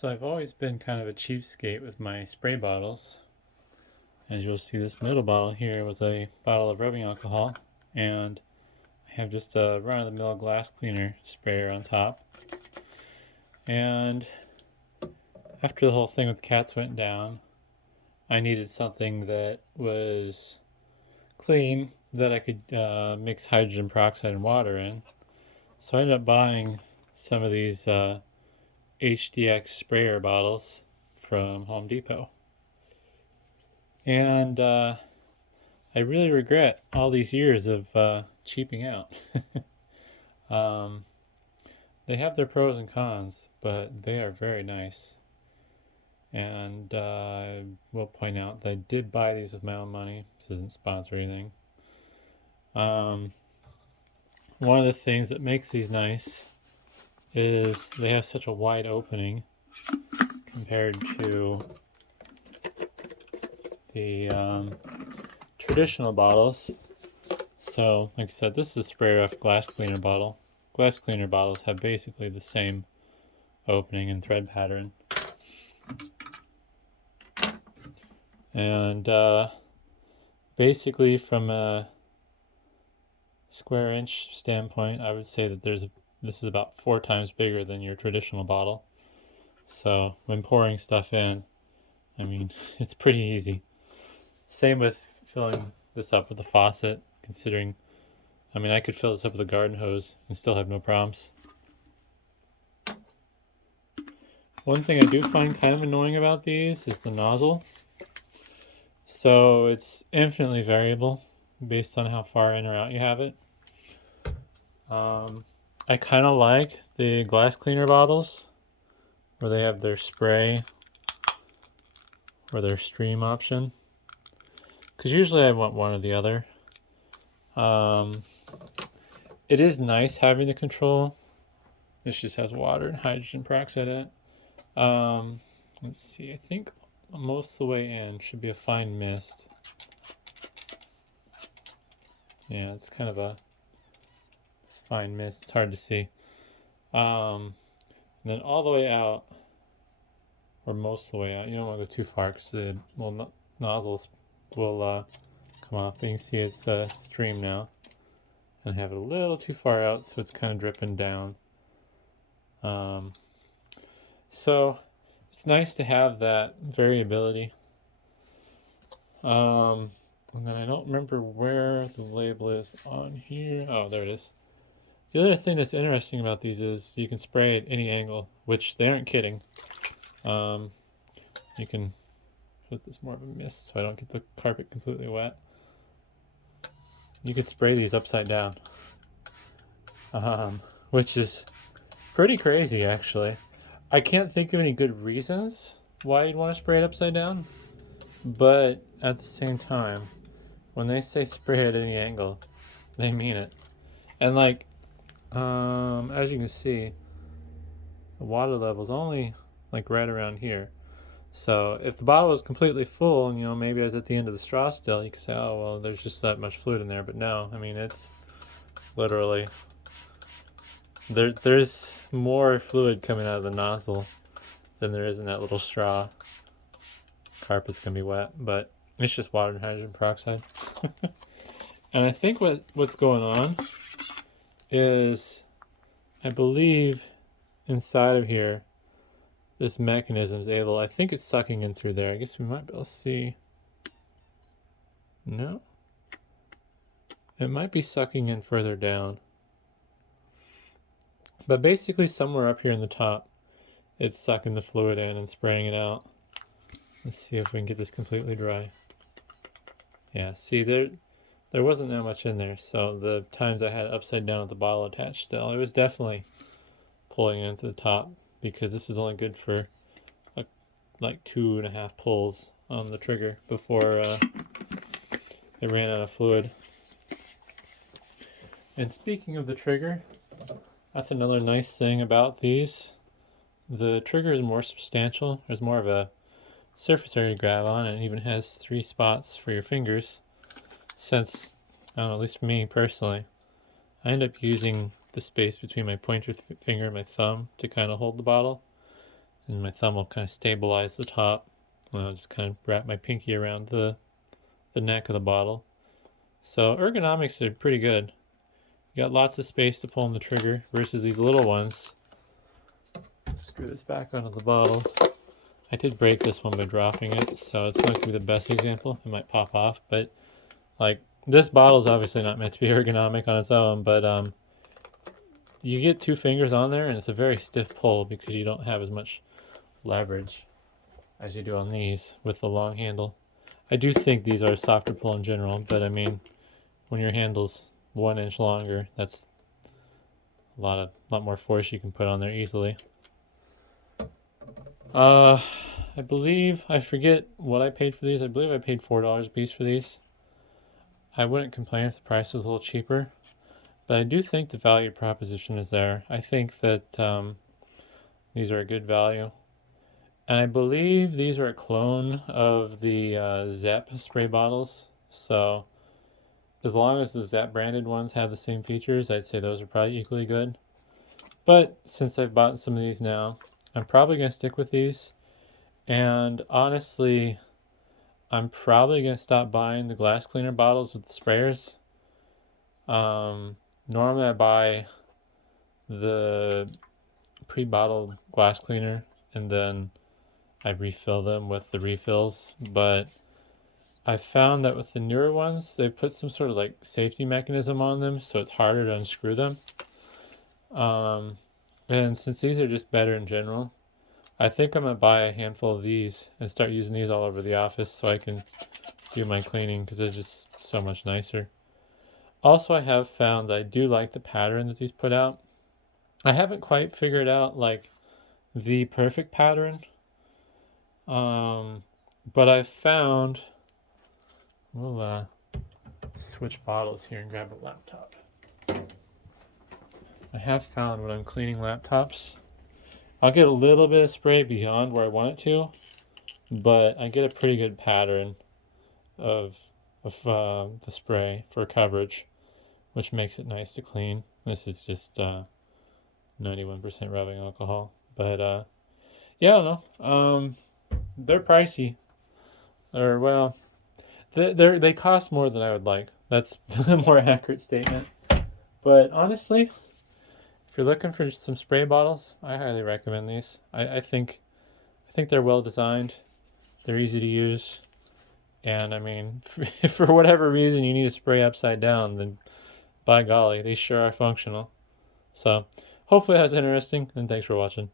So I've always been kind of a cheapskate with my spray bottles. As you'll see, this middle bottle here was a bottle of rubbing alcohol, and I have just a run-of-the-mill glass cleaner sprayer on top. And after the whole thing with cats went down, I needed something that was clean that I could mix hydrogen peroxide and water in. So I ended up buying some of these HDX sprayer bottles from Home Depot. And I really regret all these years of cheaping out. um, they have their pros and cons, but they are very nice. And I will point out that I did buy these with my own money. This isn't sponsored or anything. One of the things that makes these nice is they have such a wide opening compared to the traditional bottles. So, like I said, this is a spray off glass cleaner bottle. Glass cleaner bottles have basically the same opening and thread pattern. And basically, from a square inch standpoint, I would say that this is about 4 times bigger than your traditional bottle. So when pouring stuff in, I mean, it's pretty easy. Same with filling this up with a faucet, considering, I mean, I could fill this up with a garden hose and still have no problems. One thing I do find kind of annoying about these is the nozzle. So it's infinitely variable based on how far in or out you have it. I kind of like the glass cleaner bottles where they have their spray or their stream option, because usually I want one or the other. It is nice having the control. This just has water and hydrogen peroxide in it. Let's see, I think most of the way in should be a fine mist. Yeah, it's kind of a fine mist. It's hard to see. And then all the way out, or most of the way out, you don't want to go too far because the nozzles will come off. But you can see it's stream now. And have it a little too far out, so it's kind of dripping down. So it's nice to have that variability. And then I don't remember where the label is on here. Oh, there it is. The other thing that's interesting about these is you can spray at any angle, which they aren't kidding. You can put this more of a mist so I don't get the carpet completely wet. You could spray these upside down, which is pretty crazy, actually. I can't think of any good reasons why you'd want to spray it upside down, but at the same time, when they say spray at any angle, they mean it. And like, as you can see, the water level's only like right around here. So if the bottle was completely full, and maybe I was at the end of the straw still, you could say, oh well, there's just that much fluid in there. But no, I mean, it's literally there's more fluid coming out of the nozzle than there is in that little straw. Carpet's gonna be wet, but it's just water and hydrogen peroxide. And I think what's going on is, I believe inside of here, this mechanism is able, I think it's sucking in through there. I guess we might be able to see. No? It might be sucking in further down. But basically somewhere up here in the top, it's sucking the fluid in and spraying it out. Let's see if we can get this completely dry. Yeah, see, there wasn't that much in there, so the times I had it upside down with the bottle attached still, it was definitely pulling it into the top, because this was only good for like 2.5 pulls on the trigger before it ran out of fluid. And speaking of the trigger, that's another nice thing about these. The trigger is more substantial. There's more of a surface area to grab on, and it even has 3 spots for your fingers. Since, I don't know, at least for me personally, I end up using the space between my pointer finger and my thumb to kind of hold the bottle. and my thumb will kind of stabilize the top. And I'll just kind of wrap my pinky around the neck of the bottle. So ergonomics are pretty good. You got lots of space to pull on the trigger versus these little ones. Screw this back onto the bottle. I did break this one by dropping it, so it's not going to be the best example. It might pop off, but like this bottle is obviously not meant to be ergonomic on its own, but you get 2 fingers on there and it's a very stiff pull because you don't have as much leverage as you do on these with the long handle. I do think these are a softer pull in general, but I mean, when your handle's 1 inch longer, that's a lot more force you can put on there easily. I believe, I forget what I paid for these. I believe I paid $4 a piece for these. I wouldn't complain if the price was a little cheaper, but I do think the value proposition is there. I think that these are a good value. And I believe these are a clone of the Zep spray bottles. So as long as the Zep branded ones have the same features, I'd say those are probably equally good. But since I've bought some of these now, I'm probably going to stick with these. And honestly, I'm probably going to stop buying the glass cleaner bottles with the sprayers. Normally I buy the pre-bottled glass cleaner and then I refill them with the refills. But I found that with the newer ones, they've put some sort of like safety mechanism on them, so it's harder to unscrew them. And since these are just better in general, I think I'm going to buy a handful of these and start using these all over the office so I can do my cleaning because they're just so much nicer. Also, I have found that I do like the pattern that these put out. I haven't quite figured out like the perfect pattern, but I've found, we'll switch bottles here and grab a laptop. I have found when I'm cleaning laptops, I'll get a little bit of spray beyond where I want it to, but I get a pretty good pattern of the spray for coverage, which makes it nice to clean. This is just 91% rubbing alcohol, but yeah, I don't know. They're pricey, or well, they cost more than I would like. That's a more accurate statement. But honestly, if you're looking for some spray bottles, I highly recommend these. I think they're well designed. They're easy to use. And I mean, for whatever reason you need to spray upside down, then by golly, these sure are functional. So hopefully that was interesting, and thanks for watching.